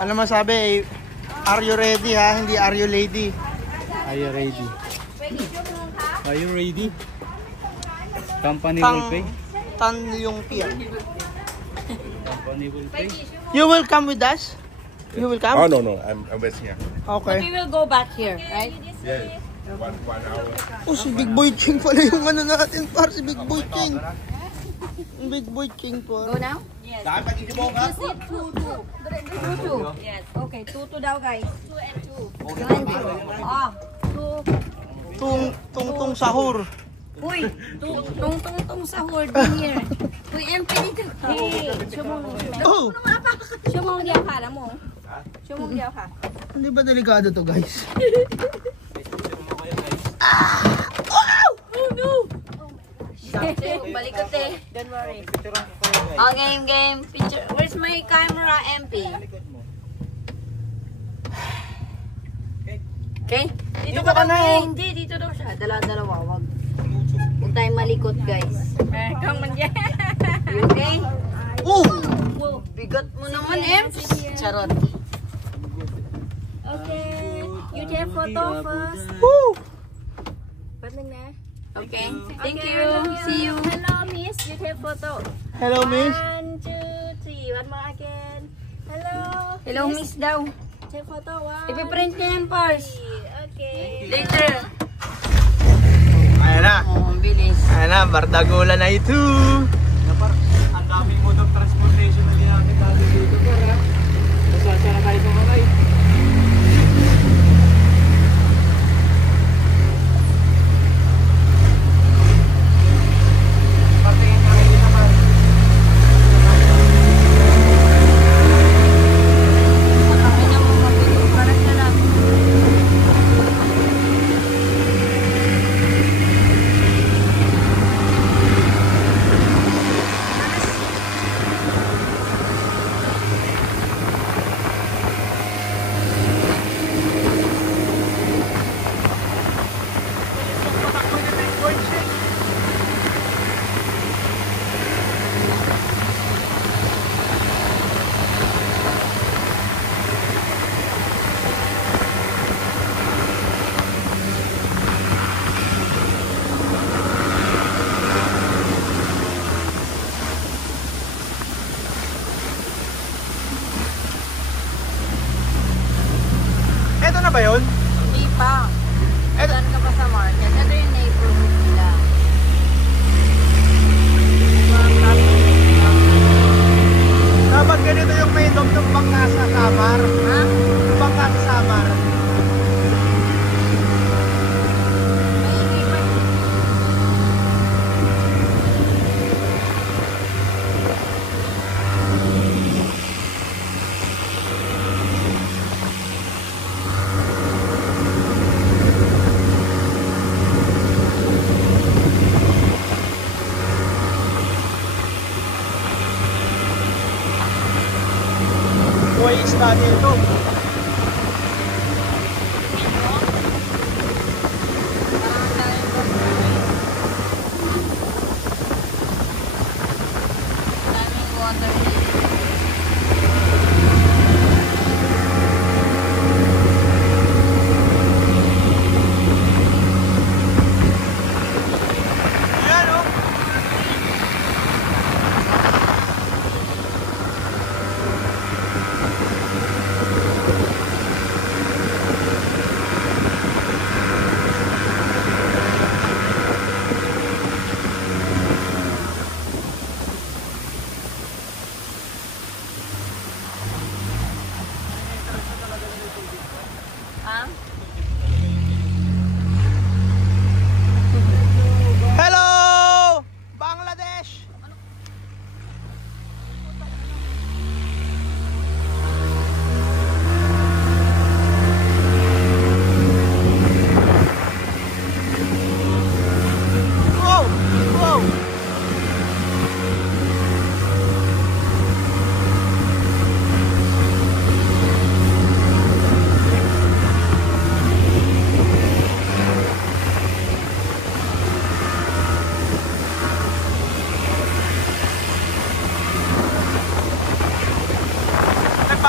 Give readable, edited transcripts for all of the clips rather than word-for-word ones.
Ano masabi? Are you ready ha? Hindi are you lady? Are you ready? Are you ready? Company will pay. Tan yung pier. Company will pay. You will come with us? You will come? Oh no, I'm with here. Okay. We will go back here, right? Yeah, one hour. Oh, si Big Boy King pala yung ano natin, par. Si Big Boy King. Big Boy King po. Go now? Yes. You said two. Yes. Okay, two daw guys. 2 and 2. Ah, 2. Tung sahur. Uy, tung sahur din here. Uy, MP dito. Hey, Oh! show mo ang diya mo. Show mo ang diya ka. Hindi ba delikado to, guys? Oh no! Balik ko te. Don't worry. Oh, game. Picture. Where's my camera, MP? Okay? Dito ka na. Hindi, dito daw siya. Dalawa, wag. Huwag tayong malikot, guys. Come on, yeah. You okay? Bigat mo naman, Ems. Charot. Okay. You take photo first. Woo! Okay. Thank you. See you. Hello, Miss. You take photo. Hello, miss. 1, 2, 3. One more again. Hello, Miss daw. Take photo. 1. Ipiprint niya yan first. Okay. Later. Ayan na. Oh, bilis. Ayan na, Bardagola na ito. Ang daming mode of transportation na ginamit natin dito para masasya na tayo sa kamay. Ito na ba yun? Hindi pa. Eto. Saan ka pa sa market? Ito yung neighborhood nila. Dapat ganito yung may dog ng bangka sa Samar. Ha? Bangka sa Samar. May neighbor. Waste natin ito. Daming water. Ayan o.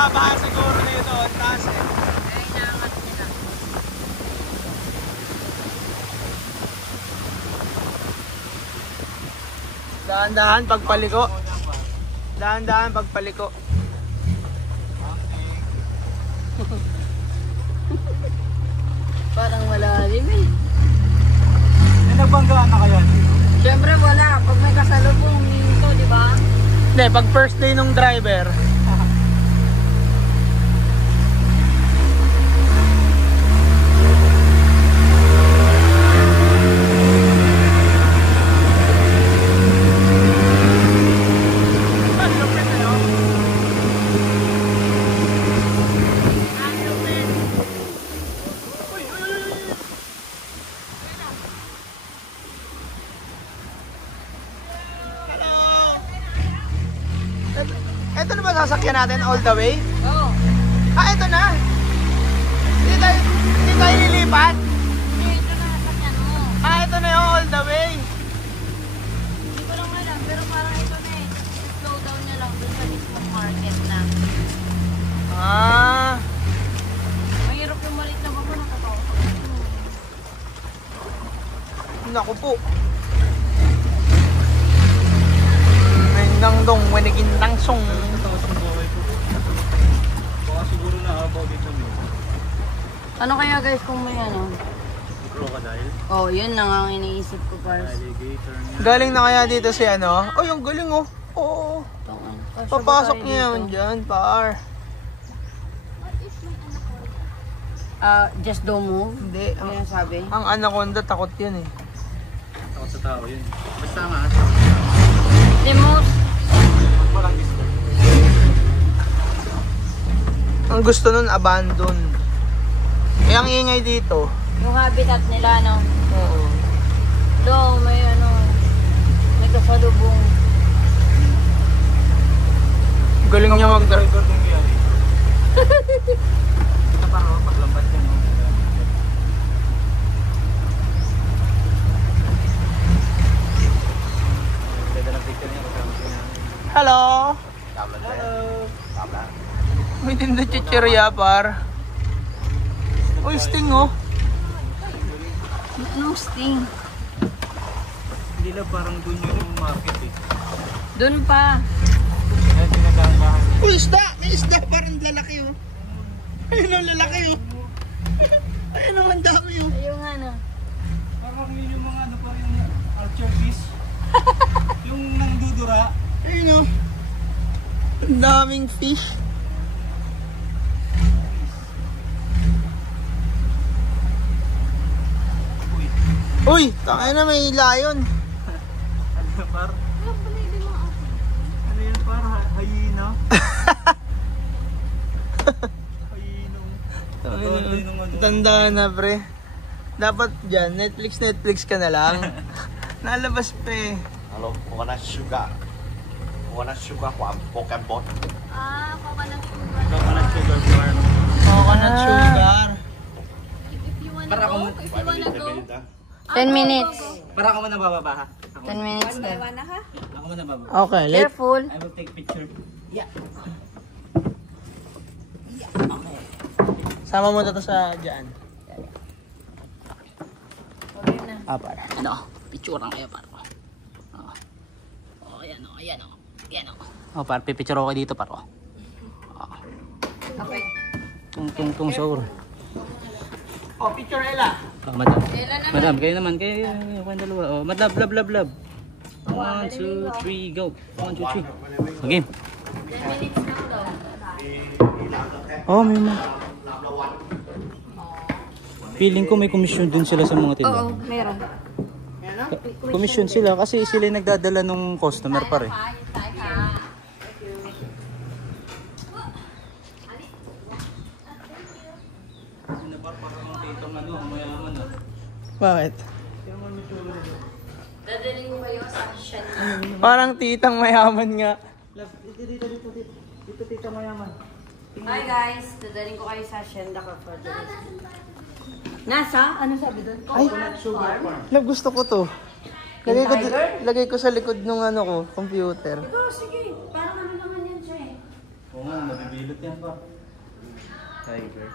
mababaha siguro nito. Ang taas eh. Ay, naangat nila. Dahan-dahan pagpaliko. Dahan-dahan pagpaliko. Parang malalim eh. Nagbanggaan na kayo. Siyempre wala. Pag may kasalubong, minto, di ba? Hindi, pag first day nung driver. Ito na ba sasakyan natin all the way? Oo. Ah, ito na. Hindi tayo lilipat. Hindi, ito na nasakyan mo. Ah, ito na yung all the way. Hindi ko lang alam, pero parang ito na eh. Slow down niya lang dun sa mismong market na. Ah. Mahirap yung malit na bako na kakao. Naku po. Nang dong, wenigin lang song. Tapos yung buhay ko. Baka siguro naabaw dito mo. Ano kaya guys kung may ano? Crocodile, Oh, yun na nga ang iniisip ko, Pars. alligator niya. Galing na kaya dito si ano? Oh, yung galing oh. Oo. Papasok niya yun dyan, par. Just don't move. Hindi. Ano yung sabi? Ang anaconda, takot yun eh. Takot sa tao yun. Basta nga. The most Walang disco. Ang gusto nun, abandon. Eh, ang ingay dito. yung habitat nila, no? Oo. Do, may ano, may kasalubong. Galing niya mag-drive. Record yung yan eh. Ito parang paglambat yan. No? Ganda ng picture niya kasama ko namin. Hello! Hello! May tinda chichirya, par. Uy, sting oh. Anong sting? Hindi lang parang dun yung market eh. Doon pa. Kaya tinadahan. Uy, isda! May isda, parang lalaki oh. Ayun ang lalaki oh. Ayun ang ang dami oh. Ayun nga na. Parang yung mga ano pa yung archer fish. Yung nangdudura. Ayun oh. Ang daming fish. Uy, takay na may lion. Ano par? Ano yun par? Hyena? Hyena. Tanda na pre. Dapat dyan, Netflix ka na lang. Nalabas pa eh. Hello, coconut sugar. Coconut sugar from Pokemon. Ah, coconut sugar. Coconut sugar bar. Coconut sugar. If you wanna Para go, kung- if you wanna go. 10 minutes. Para ako man nabababa ha? 10 minutes na. Ako man nabababa. Okay, let's... Careful. I will take picture. Sama mo na to sa dyan. Okay na. Para. Ano? Picturean kayo para. Oh, ayan o, ayan o. Ayan o. Oh, par, pipicture ako dito par. Okay. Tung sure. Oh, picture Ella. Oh, madam. Ella naman. Madam, kayo naman. Kayo dalawa. Oh, madam, lab. 1, 2, 3, go. 1, 2, 3. Okay. 10 minutes na daw. Oh, may mga. Feeling ko may komisyon din sila sa mga tindahan. Oo, meron. Komisyon sila kasi sila yung nagdadala ng customer pa rin. Bakit? Dadaling mo kayo sa Shanghai. Parang titang mayaman nga. Dito tita mayaman. Hi guys, dadaling ko kayo sa Shenda for the Nasa? Ano sabi doon? Coconut sugar. Love, gusto ko to. Lagay ko sa likod ng ano ko, computer. Ito, sige. Parang ano naman yan siya eh. Oo nga, nabibili Hilot yan pa. Tiger.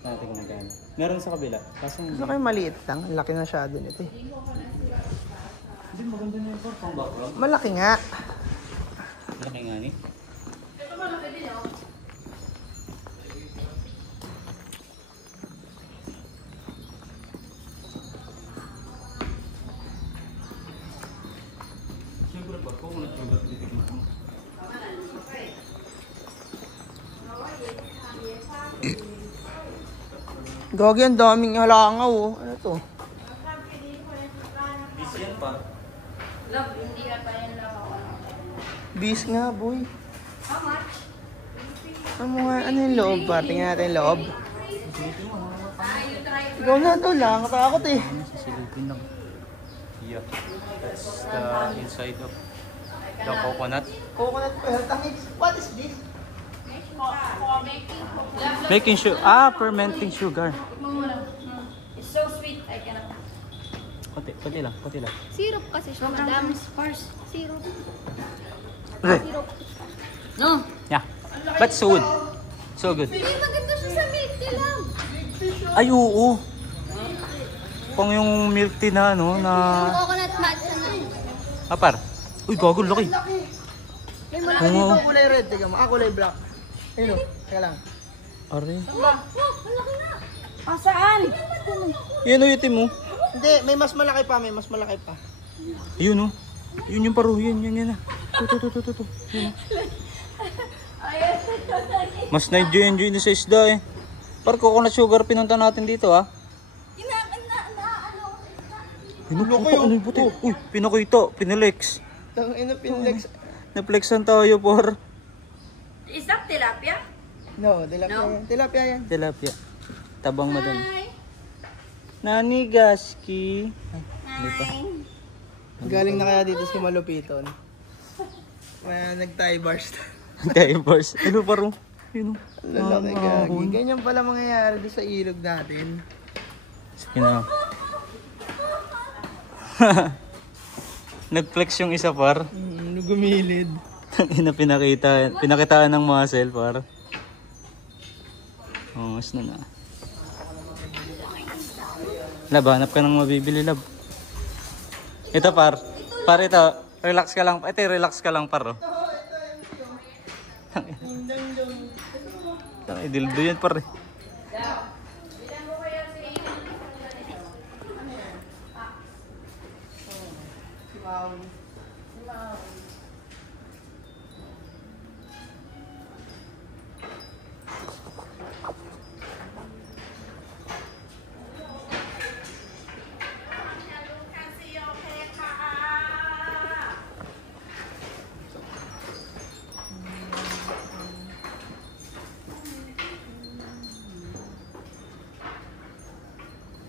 Natin kung magkano. Meron sa kabila. Kaso Gusto kayo maliit lang. Ang laki na masyado nito eh. hindi maganda na yung pang background. Malaki nga. Laki nga ni. Siyempre ba kung nag-sugar titignan mo? Gagi, ang daming halangaw oh. Ano to? Busy yan pa. Love, hindi ka tayo lang. Bis nga, boy. How much? Ano yung loob pa? Tingnan natin yung loob. Ikaw na to lang. Katakot eh. Silipin lang. Yeah. That's the inside of the coconut. Coconut pearl. What is this? Making sugar. Fermenting sugar. It's so sweet. I cannot. Pati lang. Syrup kasi siya, madam. Sparse. Syrup. Syrup. No. Yeah. But so good. So good. Hindi, maganda siya sa milk tea lang. Ay, oo. Pang yung milk tea na, no, na... Coconut matcha na. Par. Uy, gago, laki. May malaki dito kulay red. Tingnan mo. Kulay black. Ayun o. Teka lang. Are. Wow, malaki na. Ah, saan? Yan o, itim mo. Hindi, may mas malaki pa. May mas malaki pa. Ayun o. Yun yung paro. Yan na. Ito. Yun, mas na-enjoy na sa isda eh. Par coconut sugar pinunta natin dito ah. Pinukita, ano yung puti? Uy, pinakita, pinalex. Tang ina pinlex. Naplexan tayo por. Is that tilapia? No, tilapia No? yan. Tilapia yan. Tilapia. Tabang madam. Nani Gaski. Galing na kaya dito si Malupiton. May nag-tie bars. Divers. Ano paro? Yun o. Lalaki gagi. Ganyan pala mangyayari doon sa ilog natin. Sige na. Nag-flex yung isa par. Gumilid. Pinakitaan ng muscle par. Oh, mas na. Lab, hanap ka ng mabibili lab. Ito par. Par ito. Relax ka lang. Ito relax ka lang par. Oh. Dildo yan par.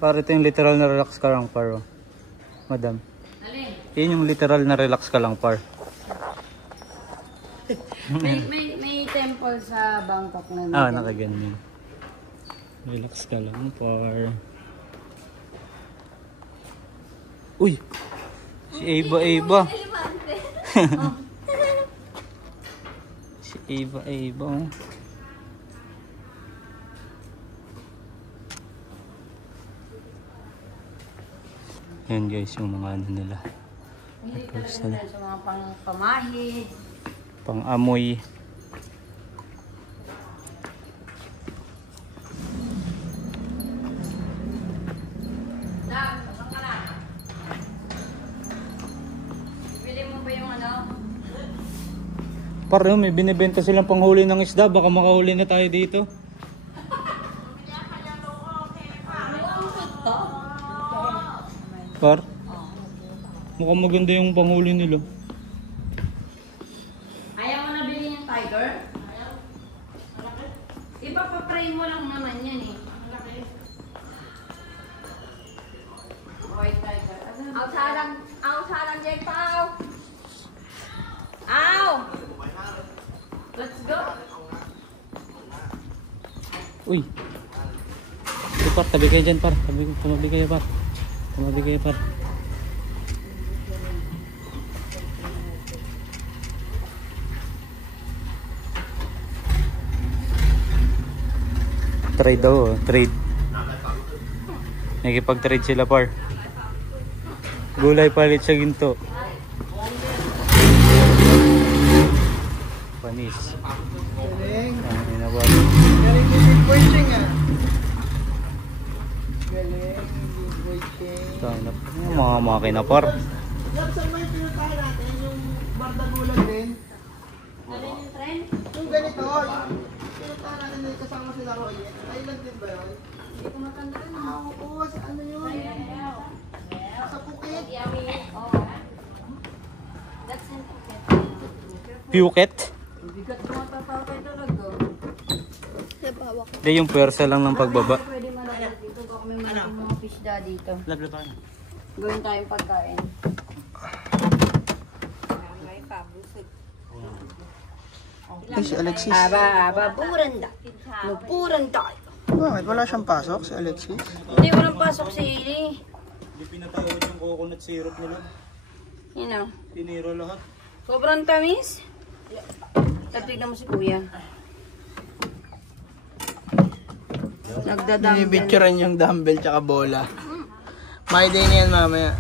Par, ito yung literal na relax ka lang par. Oh. Madam. Alin? Yan yung literal na relax ka lang par. May temple sa Bangkok na. Ah, nakaganyan. Relax ka lang par. Uy! Si Ava. Si Ava. Oh. Yan guys, yung mga ano nila. Hindi talaga sa mga pamahid. Pang-amoy. Saan ka na? Bili mo ba yung ano? Parang may binibenta silang panghuli ng isda. Baka makahuli na tayo dito. Par? Mukhang maganda yung panghuli nila. Ayaw mo na bilhin yung tiger? Ipapapray mo lang naman yan eh. White tiger. Ao salang dyan pa, ao. Ow! Let's go! Uy! Ito par, tabi kayo dyan par. Tumabi kayo par. Tumabi kayo par. Trade daw, oh. Trade. Nakikipag-trade sila, par. Gulay palit sa ginto. Panis. Galing. Ang inabal. Galing ni Big Boy Cheng ah. Galing ni Big Boy Cheng. Yung mga makina, par. Yan, saan mo yung pinuntahan natin? Yung bardagulan din? Yung ganito, yung pinuntahan natin na kasama sila Roy. Island din ba yun? Hindi ko matandaan. Oo, sa ano yun? Sa Phuket. Phuket? Bigat mo matatapay talaga. Hindi, yung pwersa lang ng pagbaba. Pwede malagay dito. Baka may mga fish da dito. Gawin tayong pagkain. Ay, si Alexis. Aba, puranda. Puranda. Bakit? Wala siyang pasok si Alexis? Hindi, walang pasok si Ili. Hindi pinatawad yung coconut syrup nila. You know. Tiniro lahat. Sobrang tamis. Tignan mo si Kuya. Nagdadamdam. Binibicturan yung dumbbell tsaka bola. May day na yan mamaya.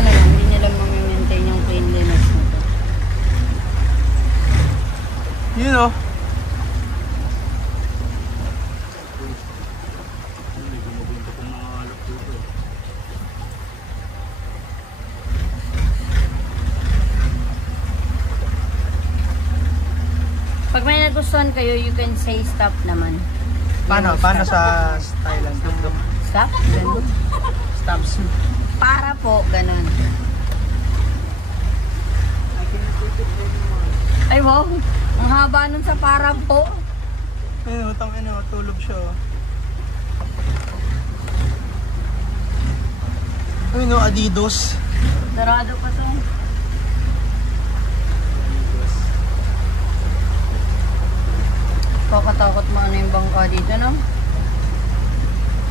Hindi nila ma-maintain yung cleanliness na to. You know. Pag may nagustuhan kayo, you can say stop naman. Paano? Paano sa Thailand? Stop? Stop soup. Para po, ganun. Ay wow, ang haba nun sa para po. Ayun, utang ina, tulog siya. Ayun, Adidas. Sarado pa to. Kakatakot mo ano yung bangka dito, no?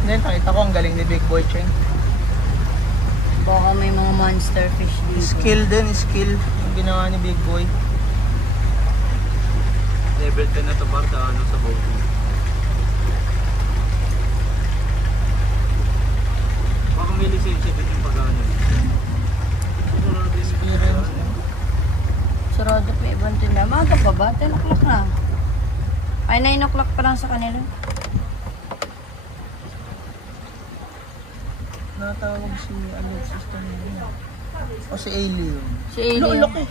Hindi, nakita ko ang galing ni Big Boy Cheng. Baka may mga monster fish dito. Skill din, skill. Yung ginawa ni Big Boy. Level 10 na to, par, sa ano, sa boating. Baka may lisensya din yung pag-ano. Experience. Sarado pa ibang tinda. Maaga pa ba? 10 o'clock na. Ay, 9 o'clock pa lang sa kanila. Natawag si Alexis kanina. O si Alien. Si Eli. Ang laki.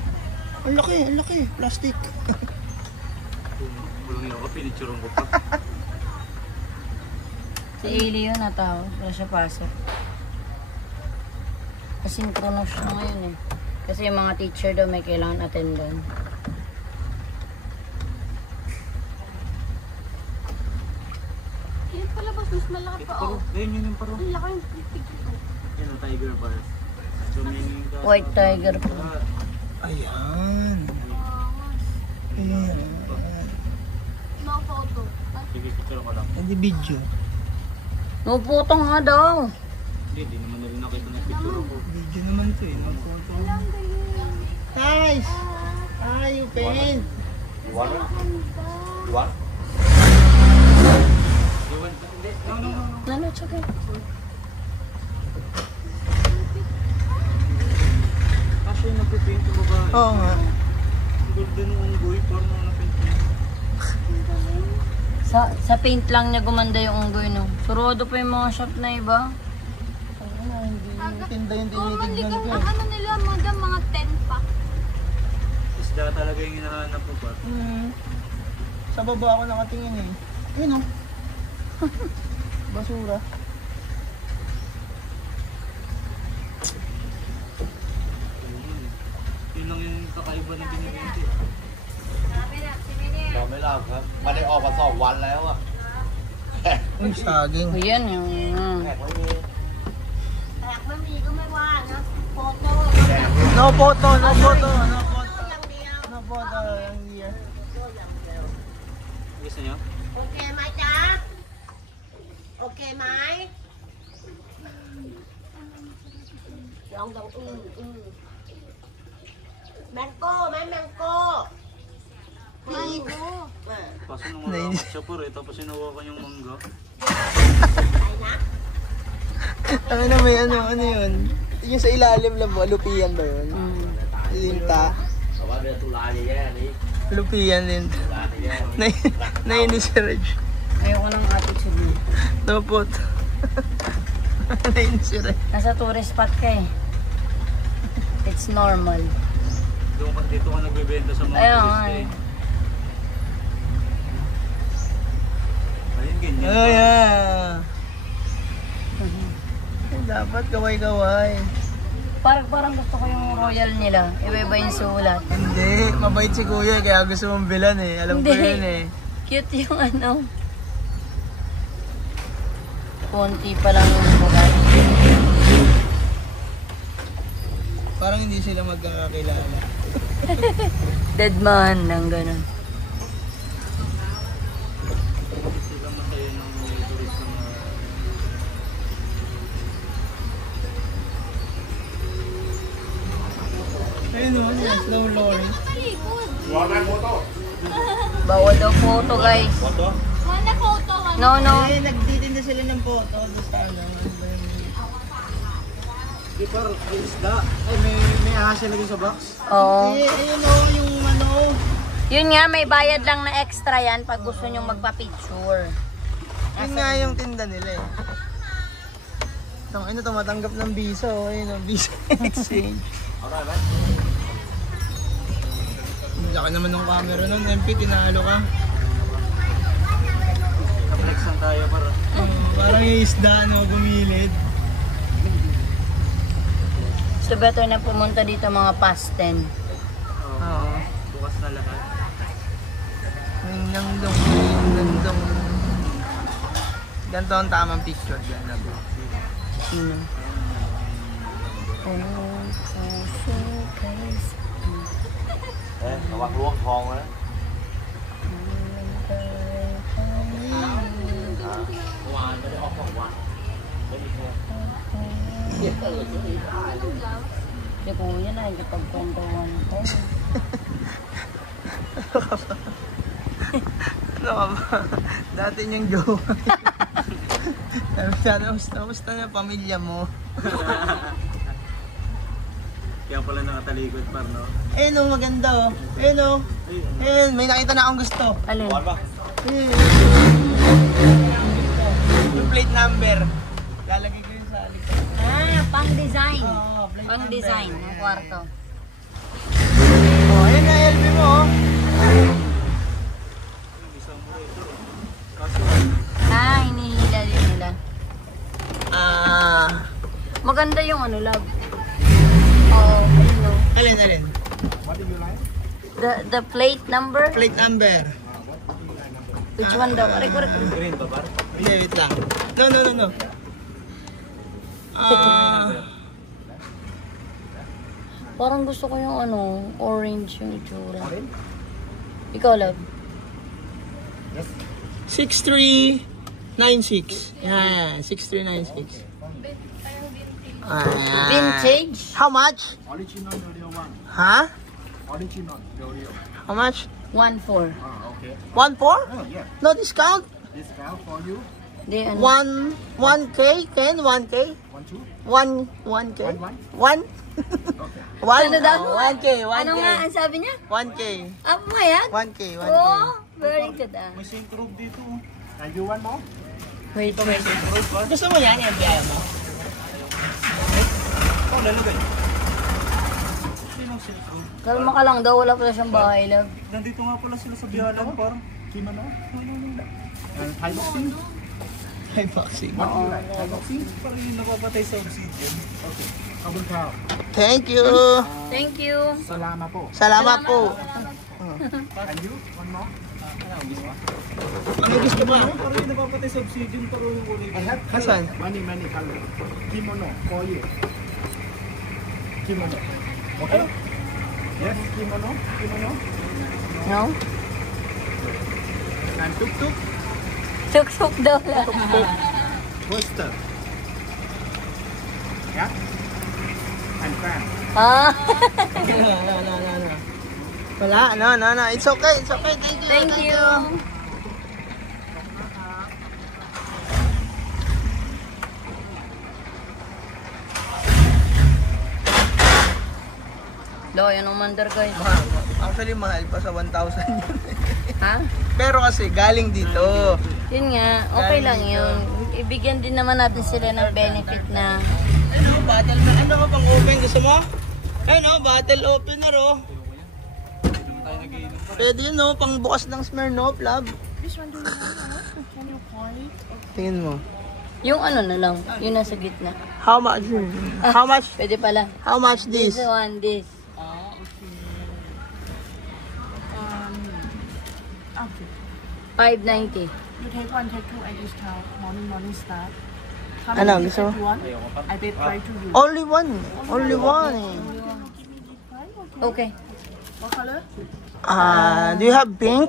Ang laki, ang laki. Plastic. Walang yung ako, pinicturean ko pa. Si Eli yun natawag. Wala siya pasok. Asynchronous siya ngayon eh. Kasi yung mga teacher daw may kailangan attendan. Yan pala boss, mas malaki pa oh. Ayun yun yung paro. Ang laki. Yan ang tiger bar. So, meaning ka. White tiger po. Ayan. Ayan. No photo. Sige, picture ko lang. Hindi video. Nuputong nga daw. Hindi naman nila nakita na picture ko. Video naman to eh. No photo. Guys! Hi, you pen! You want it? You want? No, no, it's okay. Kasi yung nagpipaint yung babae. Oo nga. Ang ganda nung unggoy, parang nung napaint niya. Sa paint lang niya gumanda yung unggoy, no? Surado pa yung mga shop na iba. Tinda yung Normal tinitignan ligaw. ko Ang eh. ano nila, madam, mga 10 pa. Isda talaga yung hinahanap mo pa. Sa baba ako nakatingin eh. Ayun o. Basura. Yun lang yung kakaiba na binibente.เราไม่เล่าครับไม่ได้ออกมา2 วันแล้วอ่ะ Uy, saging. O yan yung...แขกไม่มี ไม่มีก็ไม่ว่านะโฟโต้ No photo, no photo, no photo. อย่างเดียว No photo, yung year. Gusto nyo? โอเคไหมจ๊ะโอเคไหมลองดูแมงโก้ไหมแมงโก้พี่ดู Kaso nung wala ako siya puro eh, tapos sinuha ko yung mangga. ay na 'Ano na may ano yun? Yung sa ilalim lang mo, lupian ba yun? Linta. Lupian linta. Nainis si Reg. ayoko ng attitude mo No photo. Nainis si Reg. nasa tourist spot ka eh it's normal Dito ka nagbebenta sa mga Ayun, turista ay. eh. Ayun, ganyan. Oh yeah. Dapat kaway-kaway. parang gusto ko yung royal nila iba-iba yung sulat Hindi, mabait si kuya kaya gusto mong bilan eh. Alam ko Hindi. yun eh. cute yung ano konti pa lang yung bagay Parang hindi sila magkakakilala. dead man ng ganun Sila masaya ng mga turista na Ayun o, slow lorry. bawal daw photo guys Mana photo? no Eh, nagtitinda sila ng photo doon sa ano. Di par, yung isda. Ay, may ahas siya lagi sa box. oo Eh, ayun o, yung ano. yun nga may bayad lang na extra yan pag gusto nyong magpa-picture Yun nga yung tinda nila eh. Tang ano, tumatanggap ng visa o. Ayun o, visa exchange. Laki naman ng camera nun. MP, tinalo ka. flex lang tayo para. Parang yung isda, no, gumilid. so better na pumunta dito mga past 10 Oo. Bukas na lahat. Nandong. Ganito ang tamang picture dyan na bro. Eh, nawak luwak hong á. si kuya na hindi pagkwentuhan ko Ano ka ba? Dati niyang jowa. Kamusta na pamilya mo? Kaya pala nakatalikod par, no? Eh no, maganda oh. Eh no. Eh, may nakita na akong gusto. alin Eh. Yung plate number. Lalagay ko yun sa likod. pang design Oo, plate pang number. design ng kwarto Oh, ayan na LB mo oh. Isang mo ito. Kaso, hinihila din nila maganda yung ano love oh ano Alin. the plate number Plate number. which one daw aray ko green ba par? Hindi, wait lang. No. parang gusto ko yung ano orange yung itsura ikaw love 6396. Yan, 6396. Ayan. vintage How much? Original Dorio 1. Ha? Original Dorio. How much? 1.4 Okay. 1.4? Oh, yeah. No discount? Discount for you. di ano 1K? Ken? 1K? 1K? One? 1? Okay. 1? Ano daw? 1K, 1K. ano nga ang sabi niya 1K. apa yan 1K, 1K. oh very good May sink room dito. And you want more? wait Gusto mo yan? Yan, biyahe mo? Oh, lalagay. Sinong sink room? kalma ka lang daw wala pala siyang bahay love Nandito nga pala sila sa biyalan par. Kimono? And Thai boxing? Hi, boxing. What do you like? Thai boxing? Parang yung napapatay sa oxygen. Okay. Kabul cow. Thank you. thank you Salama po. Salamat po. And you? One more? Ano gusto mo? Parang yung napapatay subsidian parang yung kulay. Hasan? Many color. Kimono, koye. Kimono. Okay? Yes, kimono. No? And tuk-tuk. Suk-suk daw lang. Poster. Yeah? And fan. Ah, No. Wala, no. It's okay. Thank you. thank you. Do, yun ang mandar guys. Actually, mahal pa sa 1,000 yun. Ha? Pero kasi, galing dito. Yun nga, okay lang yun. Ibigyan din naman natin sila ng benefit na Ano, bottle na. Ano ka pang open? Gusto mo? Ano, bottle opener, oh. Pwede yun, oh. Pang bukas ng Smirnoff, love. Tingin mo. yung ano na lang, yung nasa gitna. How much? How much? Pwede pala. How much this? This one, this. Okay. $5.90. You take one, take two, I discount. Morning start. Ano, gusto mo? You want? I paid price to you. Only one. Only one. Okay. What color? Do you have pink?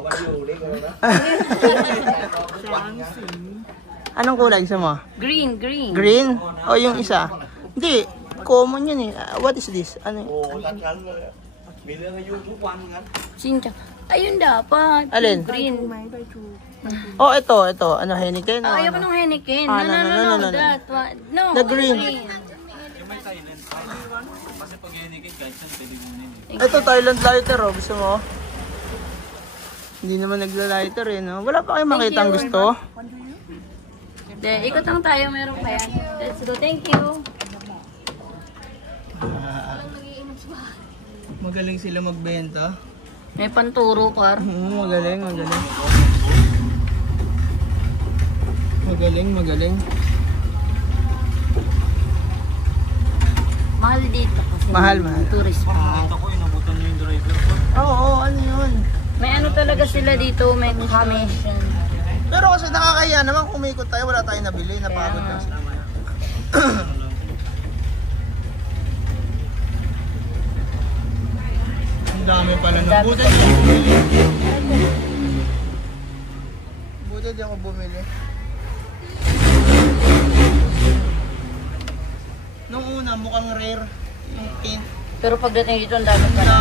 Anong kulay gusto mo? Green. Green? O yung isa? Hindi. Common yun eh. What is this? Ano yun? Sincha. Ayun dapat. Alin? Green. Buy two. Oh, ito. Ano, Heineken? Oh, ayaw ko ng Heineken. Ah, No. no. That one. No. The green. Ito, Thailand lighter, oh. Gusto mo? Hindi naman nagla-lighter eh, no? Wala pa kayong makita ang gusto? De, ikot lang tayo. Meron pa yan. Let's go. Thank you. Magaling sila magbenta. May panturo, Par. Magaling. Magaling. Mahal dito kasi. Mahal. Tourist spot. Oo, ano yun? May ano talaga sila dito. May commission. Pero kasi nakakaya naman kung umikot tayo, wala tayong nabili, napagod lang sila. Ang dami pala nung buti di ako bumili. Buti di ako bumili. Nung una, mukhang rare yung paint. Pero pagdating dito, ang dami pa na.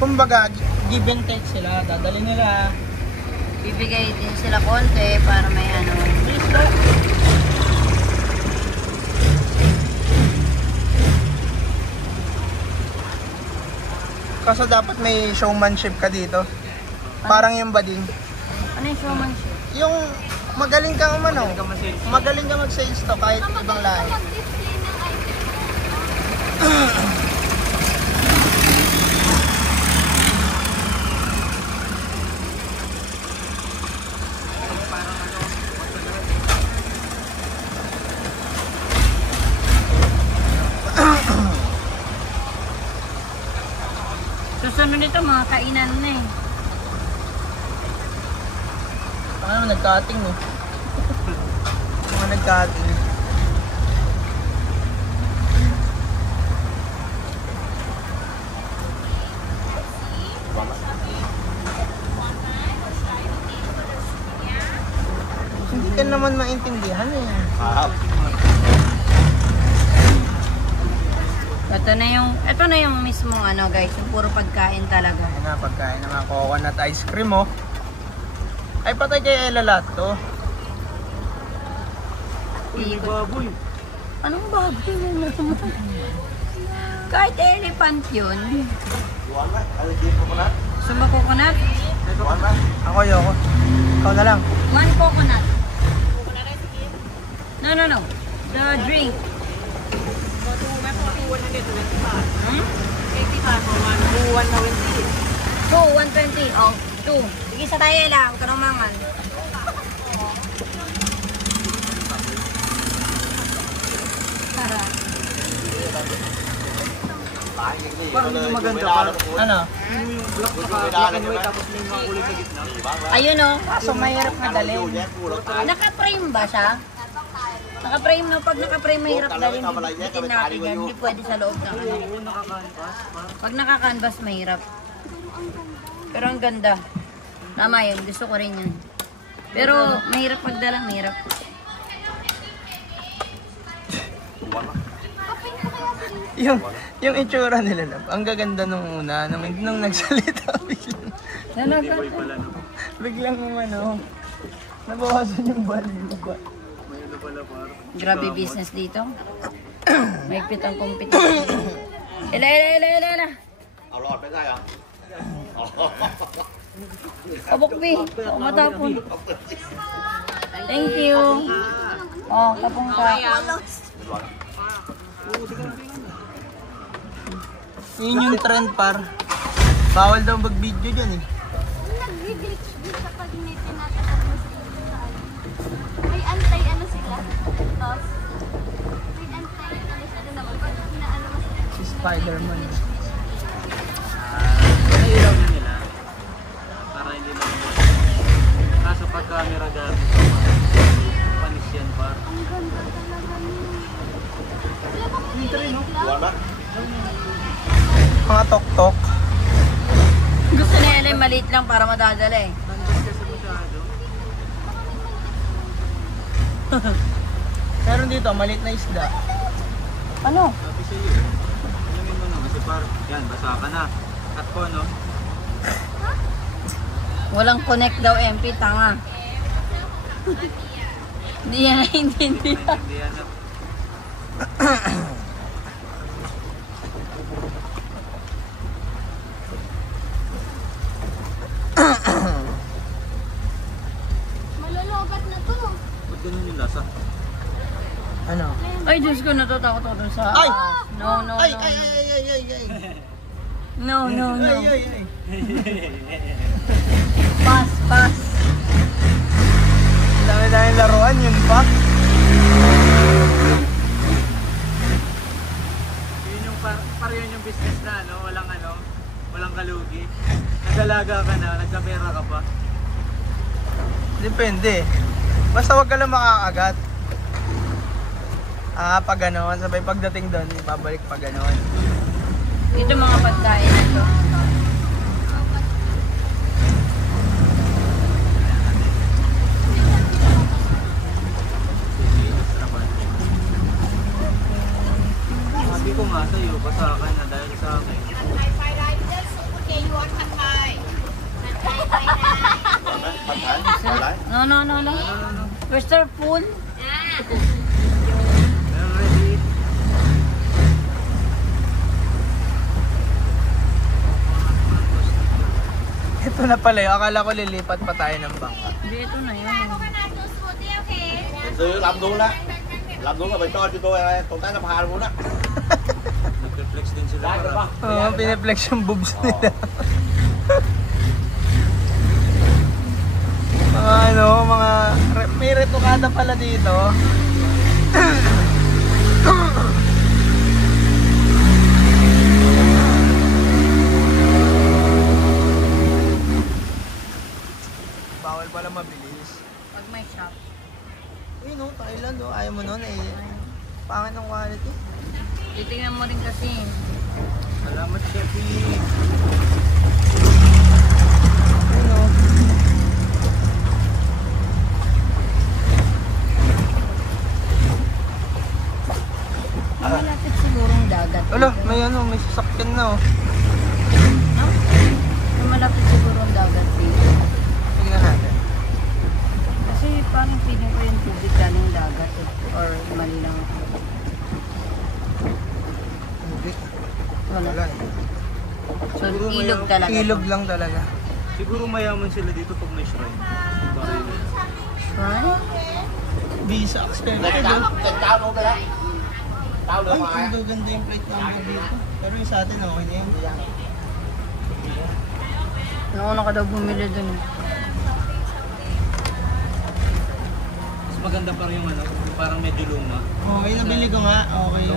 Kumbaga, give and take sila, dadali nila. Bibigay din sila konti para may ano. Kaso dapat may showmanship ka dito. Parang yung bading. Ano yung showmanship? Yung magaling kang magaling ka mag-sales to kahit ibang lahi. Susunod nito mga kainan na eh. Ano, nagkating eh. Mga nagkating. Hindi ka naman maintindihan eh. Ito na yung mismo ano guys, yung puro pagkain talaga. Ayan na, pagkain ng mga coconut ice cream oh. Ay, patay kay Ella lahat to. Baboy. Anong baboy na naman? Kahit elephant yun. Gusto mo coconut? Ako, ayoko. Ikaw na lang. One coconut. No. The drink. Hmm? 120. Oh, 2. Sige sa tayo lang, huwag ka nang mangal. Parang hindi maganda pa. Ano? Black and white tapos may mga kulay sa gitna. Ayun o, kaso mahirap madalhin. Naka-frame ba siya? Naka-frame no? Pag naka-frame mahirap dalhin, bitin natin yan. Hindi pwede sa loob ng ano. Pag naka-canvas mahirap. Pero ang ganda. Tama yun, gusto ko rin yan. Pero mahirap pagdala, mahirap. Yung itsura nila lang. Ang gaganda nung una, nung nagsalita biglang. Biglang ano, nabawasan yung value ba? Grabe business dito. Mahigpit ang competition. Ela. เอาหลอดไปได้เหรอ Kabukbi. O matapon. Thank you. Oh, tapong ka. Yun yung trend par. Bawal daw mag-video dyan eh. Nag-glitch din kapag may tinatatak mo sila. May antay-ano sila. Tapos, may antay-ano sila naman. Pag inaano mo sila. Si Spider-Man. Nailaw na nila. Para hindi na kaso pag camera gamit, panis yan par. Ang ganda talaga niya. Wala bang piliin lang? ร้อนปะ Mga tok-tok. Gusto na yan ay maliit lang para madadala eh. Pero dito, maliit na isda. Ano? Sabi sa iyo, alamin mo na kasi par, yan, basa ka na. Cut ko, no? Walang connect daw MP, tanga. Hindi yan naintindihan. Hindi yan na. Malologat na to. Ba't ganun yung lasa? Ano? Ay, Diyos ko, natatakot ako dun sa... Ay! No. Ay! No. Ay! Pass. Dami-dami laruan yun pa. Yun yung par yun yung business na, no? Walang kalugi. Nagalaga ka na, nagkapera ka pa. Depende. Basta wag ka lang makakagat. Pag gano'n, sabay pagdating doon, ibabalik pag gano'n. Ito mga pagkain na to. Sabi ko nga sa'yo, basa ka na dahil sa akin. No. Mr. Pool? Already. Ito na pala yun. Akala ko lilipat pa tayo ng bangka. Hindi, ito na yun. ซื้อลำนู้นละลำนู้นก็ไปจอดอยู่ตัวอะไรตรงใต้สะพานนู้นนะ Nag-reflex din sila ได้หรือเป para. ล่า Oo, pineflex yung boobs nila. May retokada pala dito. Bawal pala mabilis. Pag may shop. Eh no, Thailand oh. Ayaw mo nun eh. Pangit ng quality. Titingnan mo rin kasi. Salamat, Chefi. Ayun oh. Malapit sigurong dagat. Wala, may sasakyan na oh. No? Malapit sigurong dagat dito. Tingnan natin. Kasi parang feeling ko yung tubig galing dagat eh. Or mali lang ako. Hindi. Wala. Wala eh. So ilog talaga. Ilog lang talaga. Siguro mayaman sila dito pag may shrine. Para yun. Right? Visa extended. เด็กเจ้าโน้นไปแล้วเจ้าเรือ Ay, มา ang gaganda yung plate number dito. Pero yung sa atin okay na yan. Nauna ka daw bumili dun eh. Mas maganda pa rin yung parang medyo luma. Oo, yung nabili ko nga. Okay.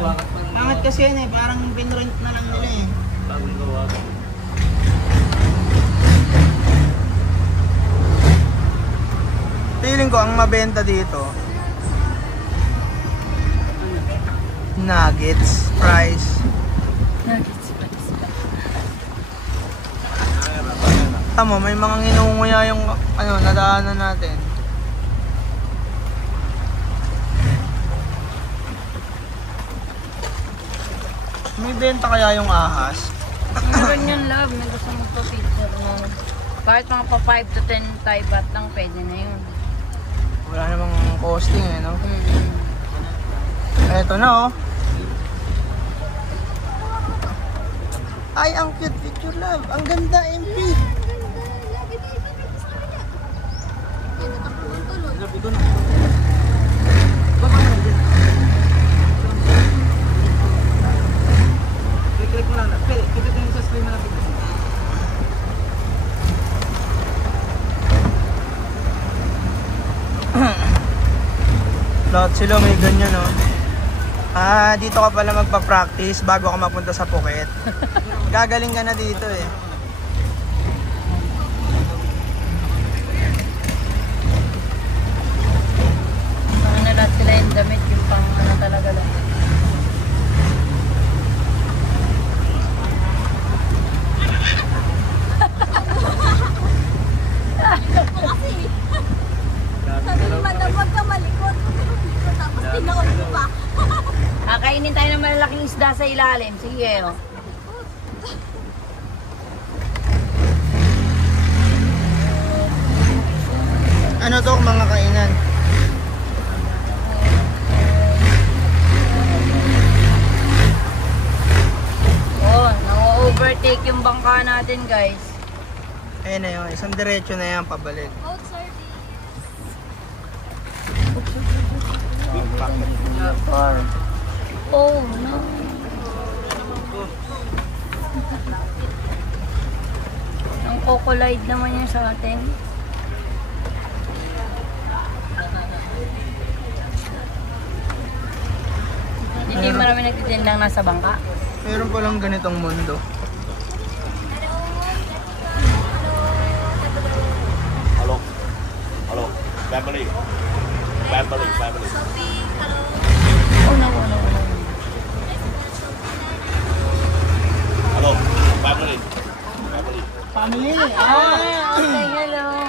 Pangat kasi yan eh, parang pinrent na lang nila eh. Bagong gawa. Feeling ko ang mabenta dito, nuggets, fries. Tama, may mga nginunguya yung nadaanan natin. May benta kaya yung ahas? Meron yung love, may gusto magpa-picture mo. Kahit mga pa 5 to 10 Thai baht lang, pwede na yun. Wala namang costing eh, no? Eto na oh. Ay, ang cute picture, love. Ang ganda, MP. Lagi na iba dito sa kanya. Yan, nakapuan tuloy. Click mo lang. Click mo sa screen mo lang. Lahat sila may ganyan, no? Ah, dito ka pala magpa-practice bago ka mapunta sa Phuket. Gagaling ka na dito eh. Ano lahat sila yung damit, yung pang ano talaga lang. Sabi ni madam, huwag ka malikot. Tapos tinakot ko pa. Kainin tayo ng malalaking isda sa ilalim. Sige, oh. Ano to mga kainan? Oh, nang-overtake yung bangka natin, guys. Ayun na yun, isang diretso na yan, pabalik. Boat service. Oh, no. Ang Cocolide naman yan sa atin. Hindi marami nagtitindang nasa bangka. Meron palang ganitong mundo. Hello. Hello. Family. Family. Family. Oh, no, no, no. Hello. Family. Family. Family! Ah, okay, hello.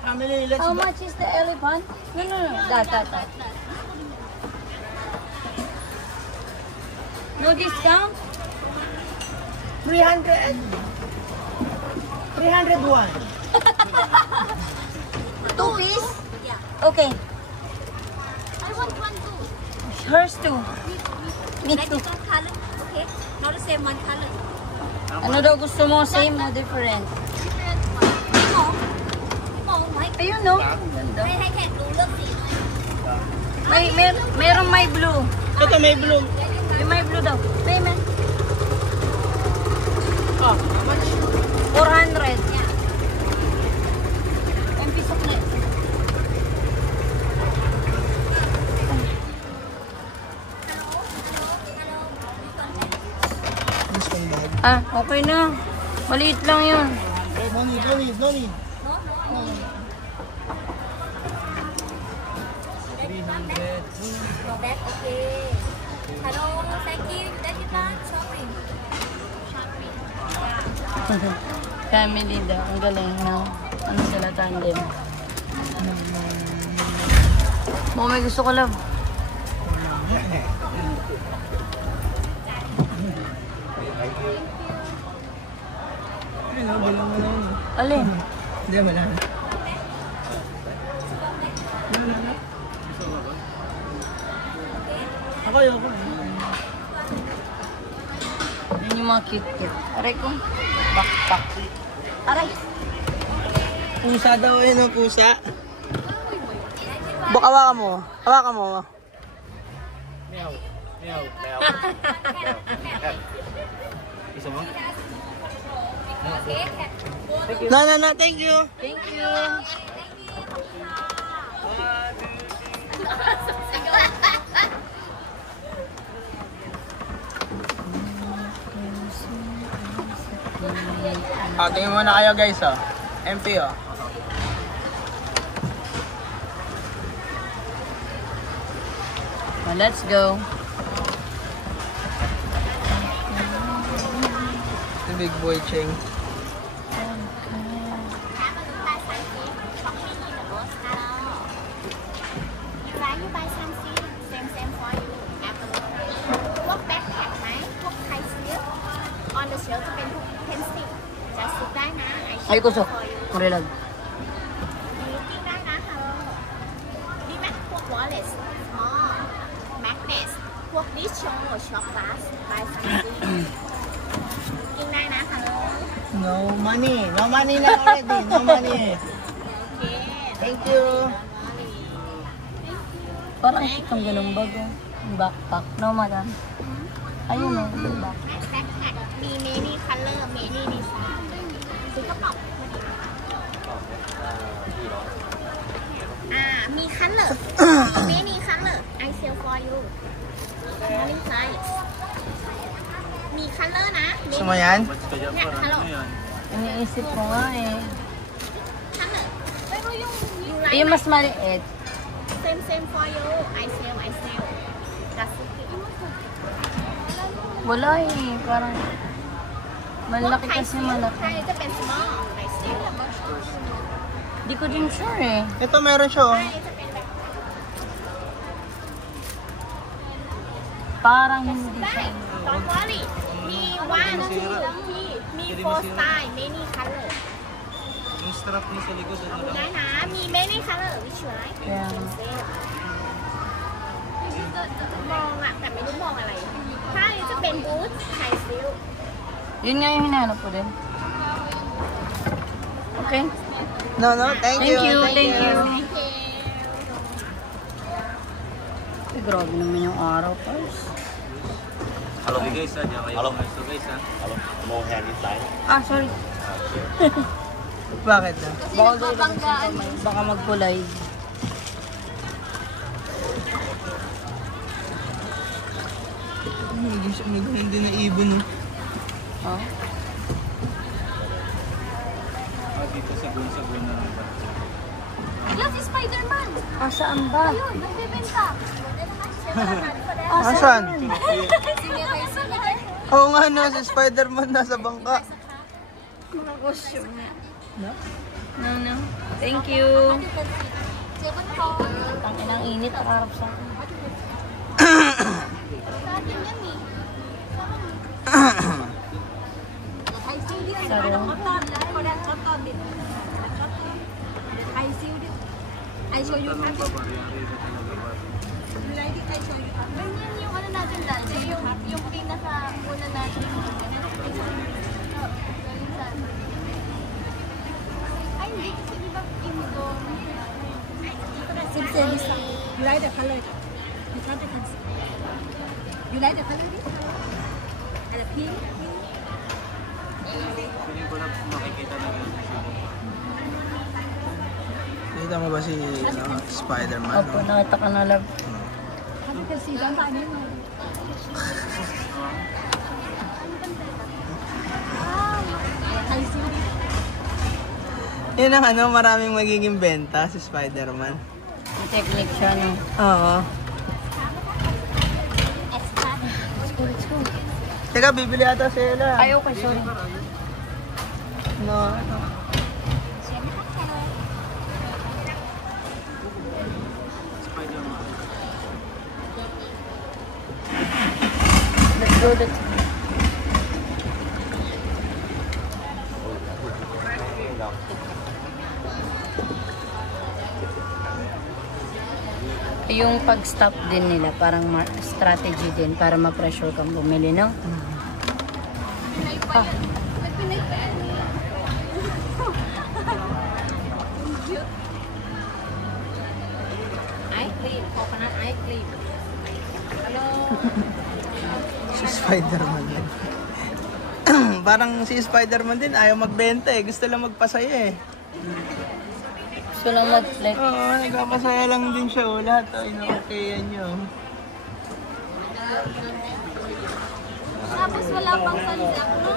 Family, let's How go. much is the elephant? No, no, no. That. No discount? 300! 301. 2 piece? Okay. I want one too. Hers too. Me Like too. different color. Okay? Not the same one color. Ano daw gusto mo? Same o different? Different one. Imo. Imo, may. Ayun no? Ganda. ให้แขกดูเลือกสีหน่อย Merong may blue. Ito may blue. May blue daw. May. Oh, how much? 400. Ang piso na. This one, bag. Ah, okay na. Maliit lang yun. No need. That okay. Hello, thank you. That is not shopping. Family daw. Ang galing, no? Ano sila tandem? Mo may gusto ko lang. Ayun, bilang mo na yun. Alin? Hindi, wala na. Ako. Yun yung mga cute. Aray ko. Backpack. Aray. Pusa daw yun, pusa. Baka hawakan mo. Meow. Isa mo? No, thank you. Thank you. Tingin muna kayo guys, oh. MP, oh. Well, let's go. The big boy Cheng. Ay, kusok. Marilag. No money. No money na already. No money. Thank you. Parang itong ganung bag, oh. Yung backpack. No, madam. Ayun, oh. Yung backpack. มีเมนี่คัลเลอร์เมนี่ดีไซน์ซื้อกระเป๋ามีคัลเลอร์เมนี่คัลเลอร์ I sell for you morning size มีคัลเลอร์นะ Gusto mo yan? เนี่ยคัลเลอร์ Iniisip ko nga, eh. คัลเลอร์pero yung like Yung mas maliit. same for you I sell that's okay Wala, eh. Parang malaki kasi malaki. ใช่จะเป็น small I sell Di ko din sure, eh. Ito meron siya, oh. ใช่จะเป็นแบบ Parang hindi siya. ได้ don't worry มี one two three มี four style many color Yung strap niya sa likod, ano ได้นะมี many color which you like Yeah. มองอะแต่ไม่รู้มองอะไร ถ้าจะเป็นบูทไฮซิล Yun nga yung hinahanap ko din. Okay. No, no. Thank you. Thank you. Ay, grabe naman yung araw, guys. Hello guys, ha? Diyan kayo. Hello. So guys, ha? Hello. No hand inside. Ah, sorry. Bakit na? Baka magkulay. May ganun din na ibon, oh. Oh. Dito sa gun na lang. Ito si Spider-Man. Ah, saan ba? Ayun, nagbibenta. Asan? Sige, kayo sa Oo nga, no. Si Spider-Man nasa bangka. Mga costume niya. No. Thank you. Seven po. Tangin ang init, nakaharap sa akin. Sa atin yan eh. Sorry. I show you. Ganyan yung ano natin dati, yung pinaka-una natin. Ay, hindi kasi di ba Indo? You like the color? You can't see. You like the color? And the pink? Feeling ko na makikita na yun. Nakita mo ba si Spider-Man? Opo, nakita ka na, love. You can see them. Yan ang ano, maraming magiging benta si Spider-Man. Yung technique siya, no? Oo. Let's go. Teka, bibili ata sila. Ay, okay, sorry. No. Let's go. Yung pag-stop din nila, parang strategy din para ma-pressure kang bumili, no? Ah. Ice cream, coconut ice cream. Hello. Si Spider-Man yan. Parang si Spider-Man din ayaw magbenta eh. Gusto lang magpasaya eh. Gusto lang mag-flex. Oo, nagkakasaya lang din siya. Oh. Lahat ay na-okayan niyo. Tapos wala pang sunblock, no?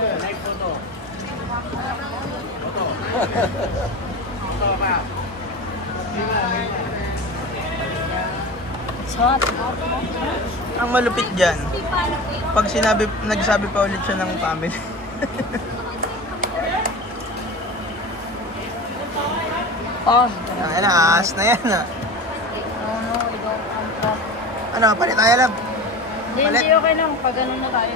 Hot. Ang malupit dyan, pag nagsabi pa ulit siya ng family. Oh. Ay na, aas na yan ah. No, we don't want that. Ano, palit tayo lab. Hindi, okay lang. Pag ganun na tayo.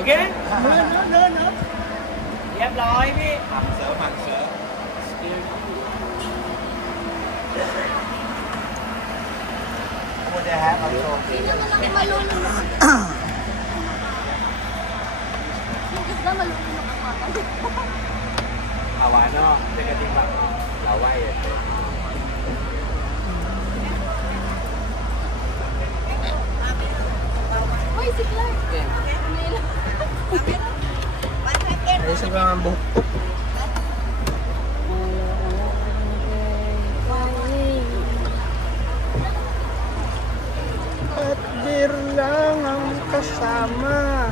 Okay? No. Yep, rồi đi. Bằng sữa. What they have also. Hindi naman lang malulunok. Yung isda malulunok ang mata. Hawa no, teka timbang. Laway ito. Uy, si Clark. Ay, sa mga buhok. At beer lang ang kasama.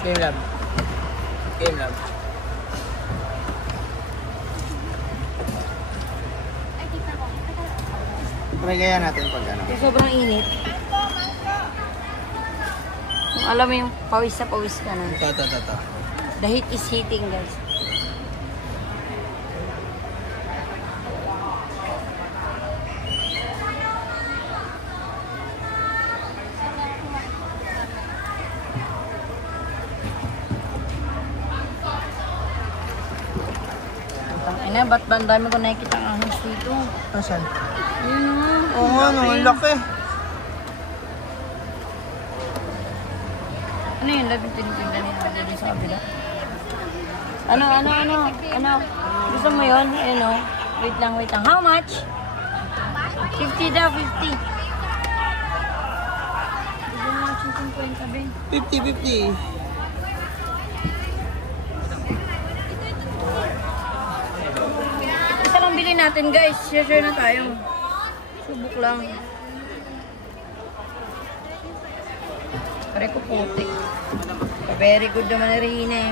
Game lab. Game lab. Ay, kita ko. Try kaya natin pag ano. Sobrang init. Kung alam mo yung pawis na pawis ka na. Ito. The heat is heating, guys. Ina, ba't ba ang dami ko nakikita ang ahas dito? Asan? Yun nga. Oo nga, no, ang laki. Ano yun? Labing tinitinda nila dito sa kabila. Ano? Gusto mo yun? Ayun o. Wait lang. How much? 50 daw, 50. Gusto mo nga yung 50, Ben. 50-50. Isa lang bilhin natin, guys. Share na tayo. Subok lang. Pare ko putik. Very good naman na rin eh.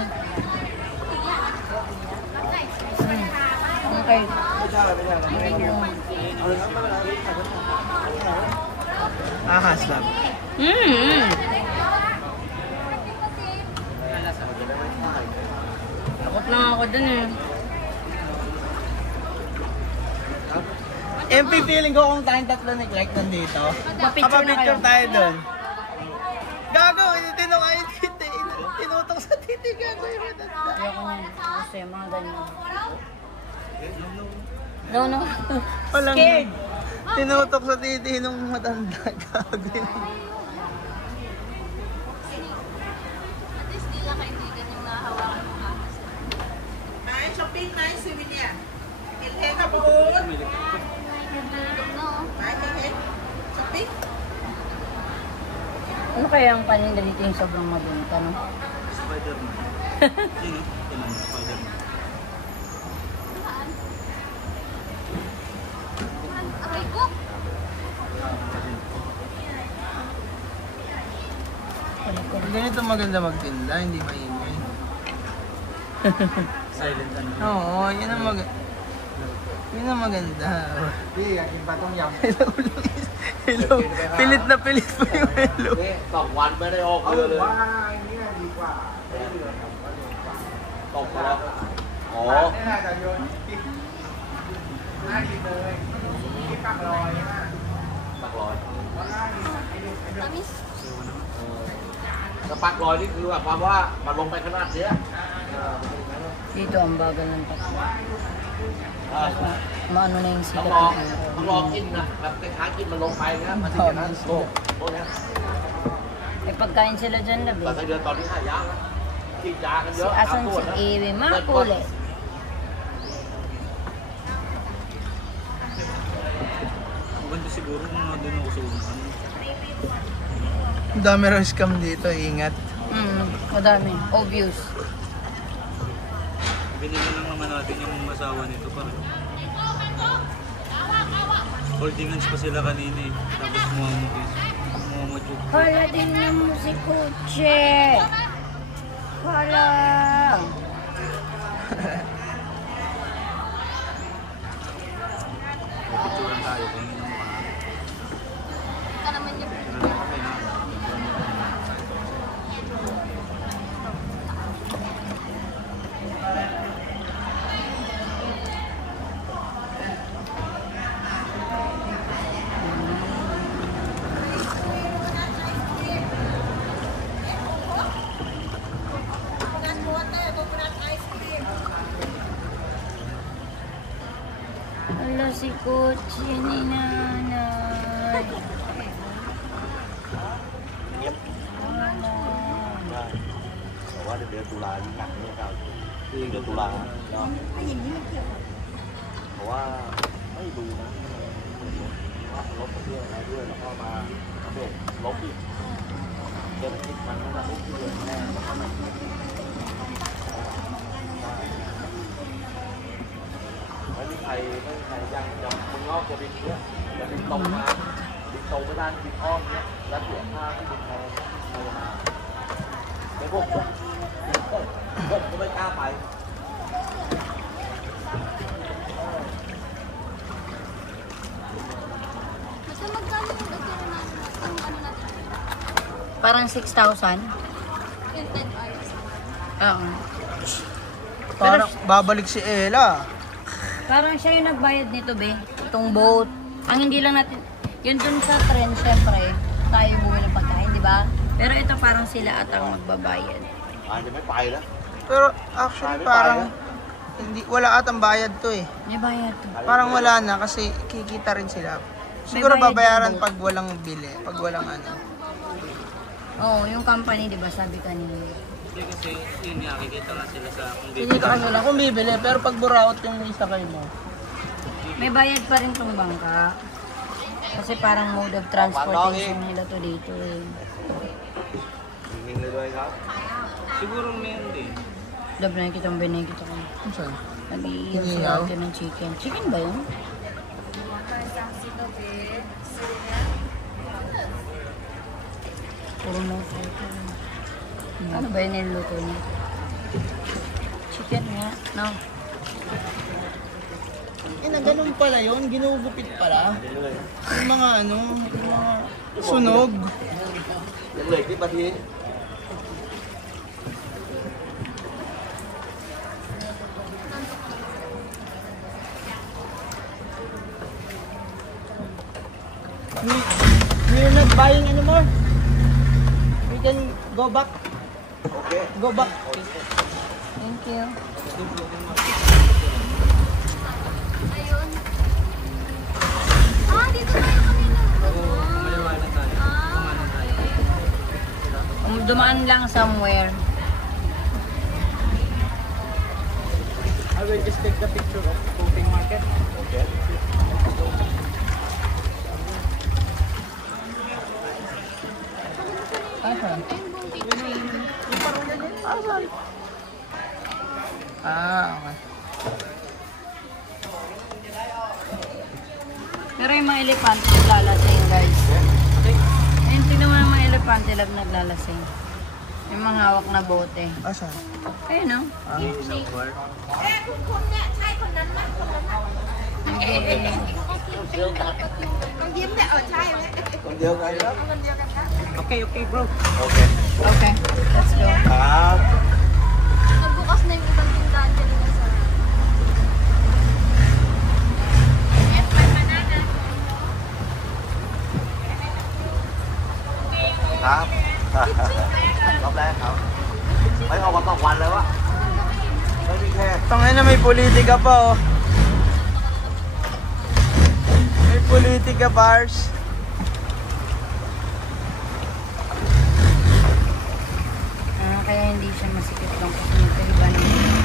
Okay. Ahas lang. Takot lang ako dun eh. MP feeling ko kung tayong tatlo ni Clark nandito. Papicture na kayo. Kapapicture tayo doon. Gago, tinutok sa titi. Gago yung matanda. Ayoko niyan. Gusto yung mga ganyan. No. Walang Scared. tinutok sa titi nung matanda. Gago yun. At least di lang kaibigan yung nahawakan ng ahas. No. Ano kaya ang paninda dito yung sobrang mabunta, no? Spider-Man. Spider-Man. Aray ko. Ganito maganda magtinda, hindi maingay. Silent ano. Oo, yun ang maganda. Yun ang maganda. Hello. Pilit na pilit po yung hello. 2 วันไม่ได้ออกเรือเลยตกแล้วอ๋อ ปักรอย Tamis. ถ้าปักรอยนี่คือแบบความว่ามันลงไปขนาดเนี้ย Dito ang bagal ng takbo. Maano na yung ต้ sikat อง ng รอกินนะแบบคล้ายๆกินมันลงไปนะมันจะอย่างนั้นโอ้เนี้ย May pagkain sila dyan, labi. แต่ไส้เดือนตอนนี้หายากนะกินยากันเย Si อะ Asan ตรวจ si นะ Ewe, makuli. Maganda siguro kung doon ako sa unahan. Ang dami raw scam dito, ingat. Madami. Obvious. Binili lang naman natin yung masawa nito para. Holding hands pa sila kanina eh. Tapos muamot. Hala, tingnan mo si Kuche. Hala. Picturean tayo. Tingnan mo ha. Ika naman yung Hala, si Kuche ni nanay. Hala. แต่ว่าเดือนตุลายิ่งหนักเนี่ยครับคือเดือนตุลาเนาะเพราะว่าไม่ดูนะว่าลบไปด้วยอะไรด้วยแล้วก็มาอัปเดตลบอีกเศรษฐกิจมันก็จะไม่ดีเลยแน่แล้วก็ไม่มีใครยังมึงงอกจะบินเนี่ยจะบินตรงมาบินตรงไม่ได้บินอ้อมเนี่ยแล้วเสียค่าที่บินแพงในพวกผมก็ไม่กล้าไป Basta magkano yung nagtira na ang ano natin? Parang 6,000. In 10 hours. Oo. Parang babalik si Ella. Parang siya yung nagbayad nito, be. Itong boat. Ang hindi lang natin, yun dun sa trend, syempre, tayo bumili ng pagkain, di ba? Pero ito parang sila at ang magbabayad.จะไม่ไปแล้ว Pero actually parang wala atang bayad to eh. May bayad to. Parang wala na kasi kikita rin sila. Siguro May bayad babayaran yung pag walang bili, pag walang ano. Oo, yung company, di ba, sabi kanina. Hindi kasi yun nga, kikita nga sila sa kung Hindi ka ano lang kung bibili, pero pag buraot yung isakay mo. May bayad pa rin tong bangka. Kasi parang mode of transportation nila to dito eh. ยิงเลยด้วยครับ siguro meron din. Dab na kitang binay kita ko. Ano saan? Nag-iiyaw Inihaw? sila ng chicken. Chicken ba yun? Puro mo photo. Ano ba yun niluto niya? Chicken nga. No. Eh, na ganun pala yun, ginugupit pala. Yung mga ano, yung mga sunog. ยังเหลือกี่นาที We're not buying anymore. We can go back. โอเค Go back. Thank you. Ayun. Ah, dito tayo kanina. Maliwanag tayo. Kumanan tayo. Dumaan lang somewhere. I will just take the picture of floating market. Okay. Asan? Rainbow kitchen. Asan? Ah, okay. Pero yung mga elepante naglalasing, guys. Ayun, tingnan mo yung mga elepante lang naglalasing. Yung mga hawak na bote. Asan? Ayun, no? Con điêu ngay đó. Okay, bro. Okay. Okay, let's go. ครับ Nagbukas na yung ibang tindahan kanina sa...ครับ รอบแรกครับไม่ออกมา2 วันเลยวะไม่มีแค่ Tangay na may politika pa oh. May politika bars. Kaya hindi siya masikip lang kasi nagkaiba naman.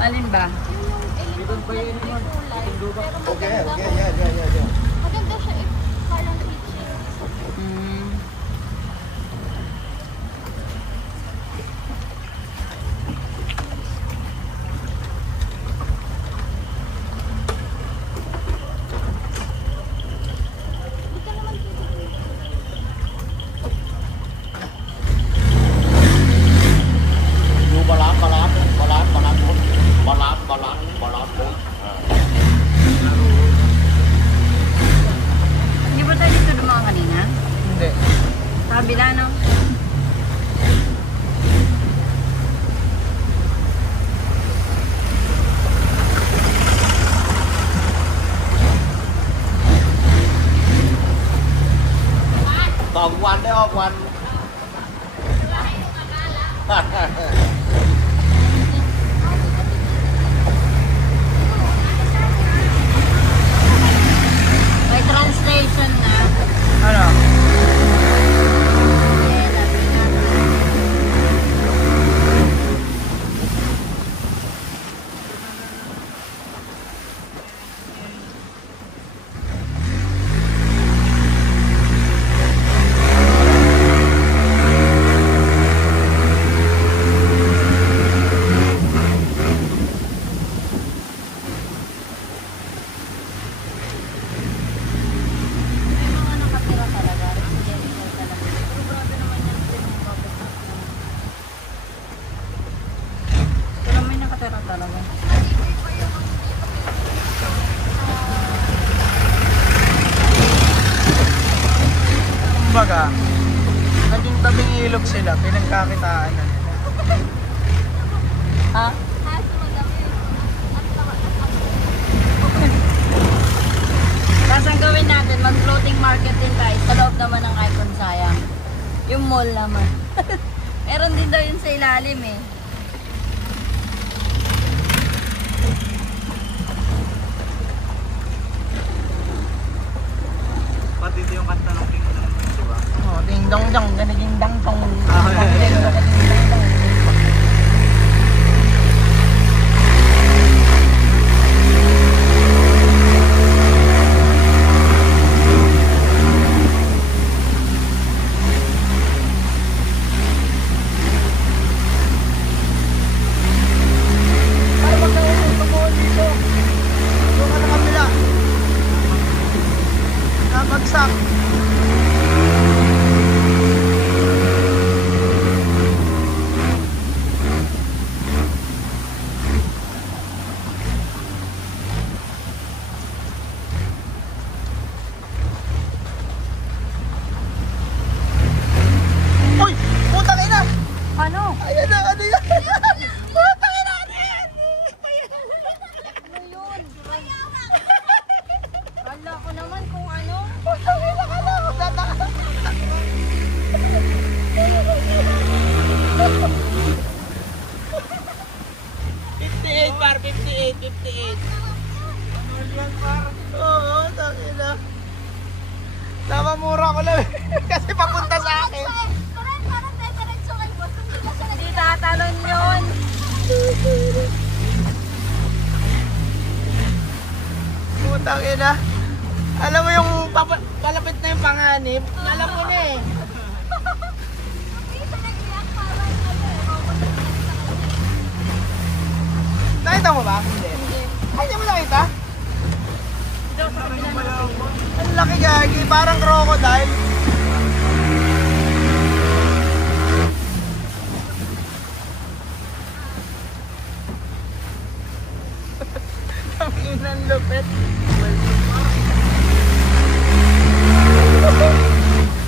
Alin ba? Yung electric na may kulay. Pero Okay, maganda okay, kung- yeah. Maganda siya if parang kitchen. Mm. Dito naman dito. Yung balat po. Hindi ba tayo dito dumaan kanina? Hindi. Sa kabila, no? Còn quanh đấy không quanh? May translation na. Ano? Yeah, sabi na. May mga nakatira talaga. Residential talaga. Pero grabe naman yan. Pero may nakatira talaga. Kumbaga, naging tabing ilog sila, pinagkakitaan na nila. Ha? Kaso madami. At tawa. Tapos ang gawin natin, mag-floating market din tayo sa loob naman ng Icon Sayang. Yung mall naman. Meron din daw yun sa ilalim eh. Pati dito yung kanta ng King ng di ba? Oh, ding dong dong, ganiging dang tong. Ay, wag na ulit, tumuhon dito. Doon ka na kabila. Nabagsak. Uy! Putang ina! Ano? Ayan na, ano yan? Putang ina, ano yan? Ano yun? Kala ko naman kung ano. Putang ina ka na, magtataka. 58 par, 58. Oo, tangina. Namamura ko lang kasi papunta sa akin. Parang diretso kay boss. Hindi na siya Hindi tatalon yun. Putang ina. Alam mo yung palapit na yung panganib, alam ko na eh. Hindi siya nag-react parang ano. Nakita mo ba? Hindi. Ay, hindi mo nakita? Ang laki gagi, parang crocodile. Ang inang lupit.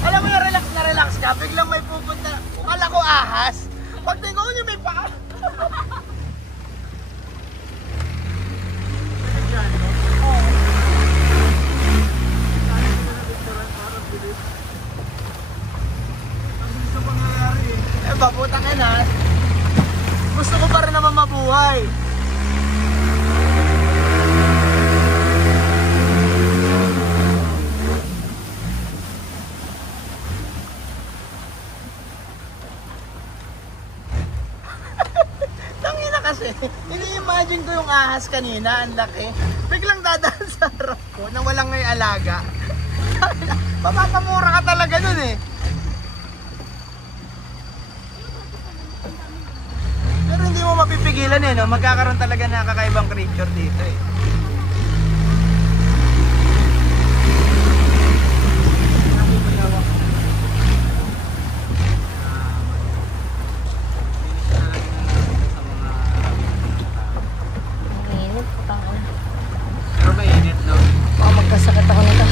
Alam mo yung relax ka, biglang may pupunta. Akala ko ahas. Pag tingnan niyo may paa. Eh, babutang na. Gusto ko pa rin naman mabuhay. Tangina kasi. Ini-imagine ko yung ahas kanina, ang laki. Biglang dadaan sa harap ko nang walang may alaga. Mapapamura ka talaga nun eh. Pero hindi mo mapipigilan eh, no? Magkakaroon talaga ng kakaibang creature dito eh. Init, putang ina. Pero mainit, no? Baka magkasakit ako nito.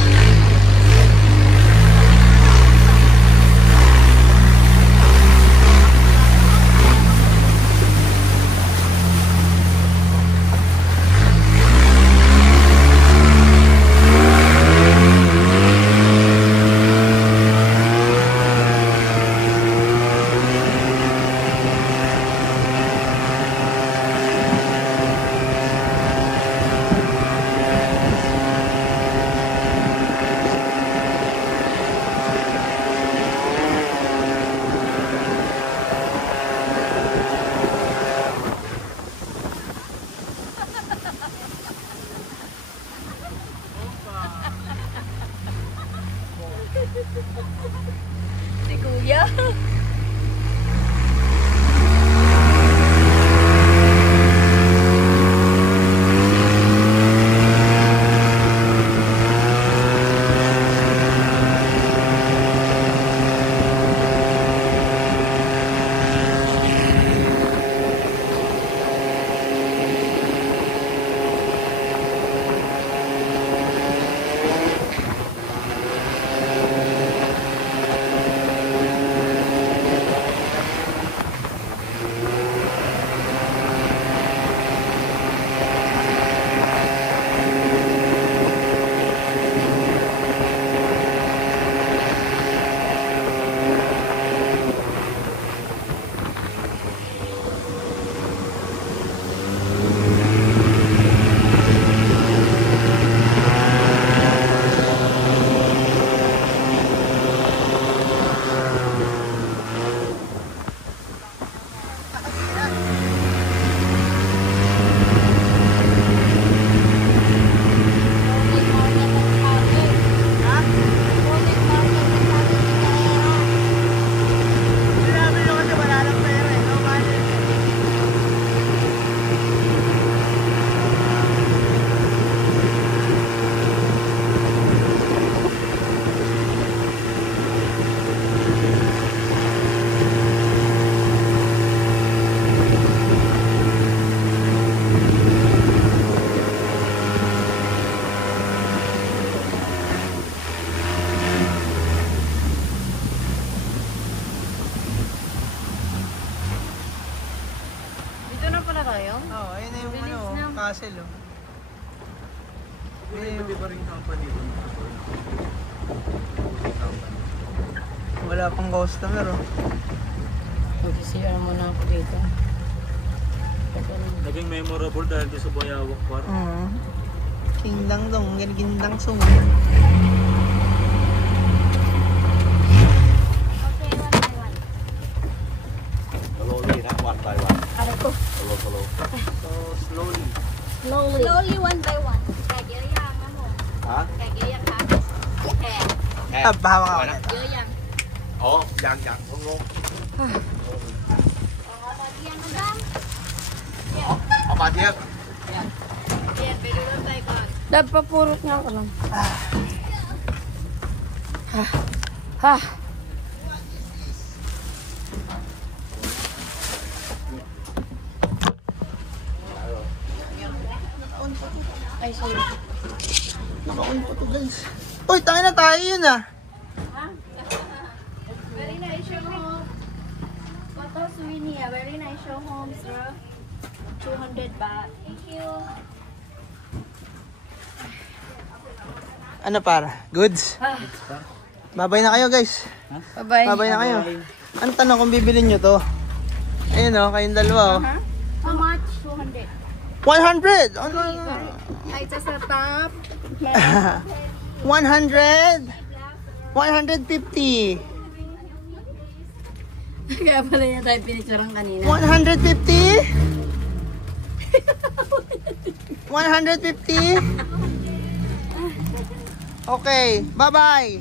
Si Kuya. Sinabi nyo kasi wala lang pera eh, no? Mali. Dito na pala tayo? Oo, ayun na yung Bilis ano, na. castle oh. Pwede ba rin company doon? Wala pang customer oh. Mag-CR muna ako dito. Naging memorable dahil doon sa Bayawak Park. Gindang dong, gindang sung. Okay, one by one. Slowly na, one by one. Aray ko. Slow, slow. So slowly. Slowly. Slowly, one by one. Kagayang ano. Ha? Kagayang ha. Eh. Ah, bahawa ka ulit. Kagayang. Oo, yang, tulong. Kagayang madam. Apa dia? Yan, pwede lang tayo kon. Dapat purot nga ako lang. Ha. Ay, sorry. Naka-on pa to guys. Uy, tayo na tayo yun ah. Very nice show home. Photo souvenir. Very nice show home, sir. 200 baht. Thank you. Ano para? Goods? Babay na kayo guys. Bye-bye. Babay na kayo. Ang tanong kung bibilin nyo to? Ayun oh, kayong dalawa oh. How much? 200. 100! Ano? Ay, sa top. 100! 150! Kaya pala niya tayo pinicturean kanina. 150! 150? Okay, bye-bye.